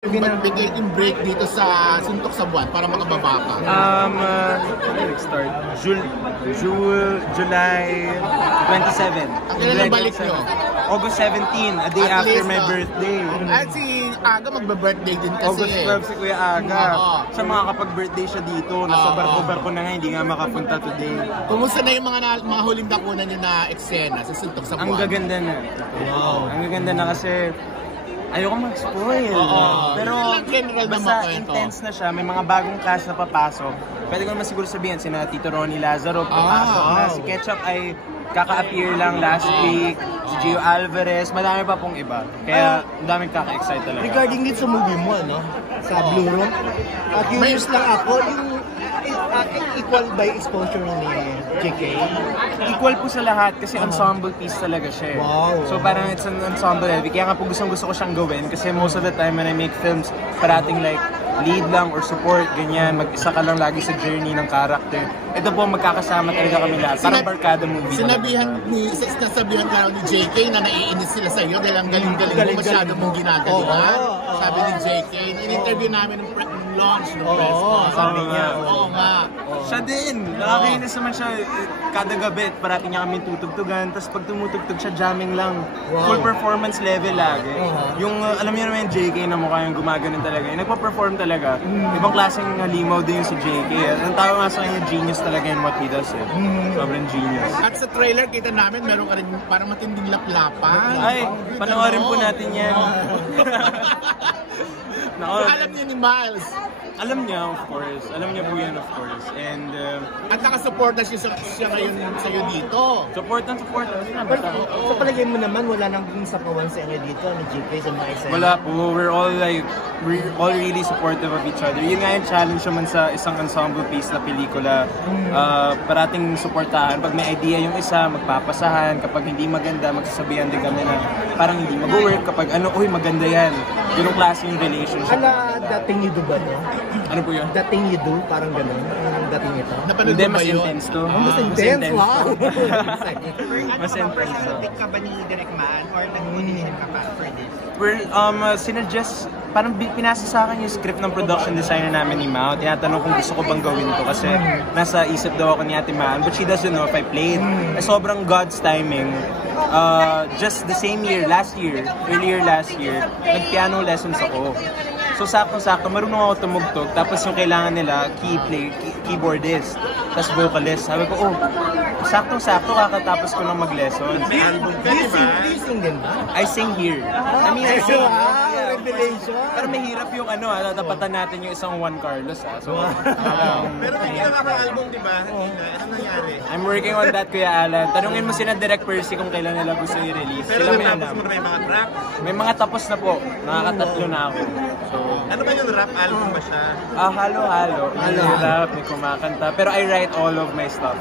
Bigay yung break dito sa Suntok sa Buwan para makababa ka? Start July 27. Kailan balik nyo? August 17, a day At after least, my birthday. At si Aga magbe-birthday din kasi. August 12 si Kuya Aga. Sa mga kapag-birthday siya dito, nasa barko-barko na nga, hindi nga makapunta today. Kumusta na yung mga huling dakunan nyo na eksena sa Suntok sa Buwan? Ang gaganda na. Wow. Ang gaganda na kasi ayoko mag-spoil. Pero basta intense na siya. May mga bagong cast na papasok. Pwede ko naman siguro sabihin, sina Tito Ronnie Lazaro papasok na. Si Ketchup ay kaka-appear lang last week. Si Gio Alvarez. Madami pa pong iba. Kaya daming kaka-excite talaga. Regarding dito sa movie mo, no? Sa Blue Room, curious lang ako, yung equal by exposure ni JK? Equal po sa lahat kasi ensemble piece talaga siya. Wow. So parang it's an ensemble heavy. Kaya nga po gusto ko siyang gawin kasi most of the time when I make films, parating like lead lang or support, ganyan. Mag-isa ka lang lagi sa journey ng character. Ito po, magkakasama talaga kami lahat. Parang barkada movie. Sinasabihan ka ni JK na naiinis sila sa'yo dahil ang galing-galing mo masyado mong ginagawa. Sabi ni JK, in-interview namin ng launch ng press. Sabi niya. Oo nga. Siya din. Nakakainis naman siya kada gabi. Parati niya kami tutugtugan. Tapos pag tumutugtog siya, jamming lang. Full performance level lagi. Yung, alam niyo naman yung JK na mukha yung gumaganon talaga. Yung nagpa-perform talaga. Ibang klaseng limaw din yung si JK. Ang tawag nga sa kanya, genius talaga in what he does. Sobrang genius. At sa trailer, kita namin, meron ka rin parang matinding laplapan. Ay, panoorin po natin yan. Alam niya ni Miles. Alam niya, of course. Alam niya po yan, of course. And, at nakasupport na siya ngayon sa'yo dito. support. Sa palagay mo naman, wala nang sapawan sa inyo dito ni JK sa mga isa. Wala po. We're all really supportive of each other. Yun nga yung challenge naman sa isang ensemble piece na pelikula. Parating supportahan. Pag may idea yung isa, magpapasahan. Kapag hindi maganda, magsasabihan din kami na parang hindi mag-work. Kapag uy, maganda yan. Yung klase yung relationship. Dating you do ba to? Ano po yun? Dating you do, parang gano'n. Ang dating ito. Hindi, mas intense to. Mas intense, wow! Mas intense to. Ka ba ni Direk Man or nag-audition ka pa for this? We're, sinadjust, parang pinasa sa akin yung script ng production designer namin ni Mao. Tinatanong kung gusto ko bang gawin to kasi nasa isip daw ako ni Ate Maan. But she doesn't know if I played. Sobrang God's timing. Just the same year, earlier last year, nag-piano lessons ako. So sakto-sakto, marunong ako tumugtog. Tapos yung kailangan nila, keyboardist, tapos vocalist. Sabi ko, sakto-sakto kakatapos ko ng mag-lessons. Do you sing din ba? I sing here. I mean, I sing. Revelation! Pero mahirap yung tatapatan natin yung isang Juan Carlos. So, Pero may ginawa kang album, di ba? Anong nangyari? I'm working on that, Kuya Alan. Tanungin mo sina Direk Percy kung kailan nila gusto i-release. Pero Sila may tapos alam. mo na yung mga trap. May mga tapos na po. Nakakatatlo na ako. So, Ano ba yung rap album ba siya? halo-halo. May rap, may kumakanta. Pero I write all of my stuff.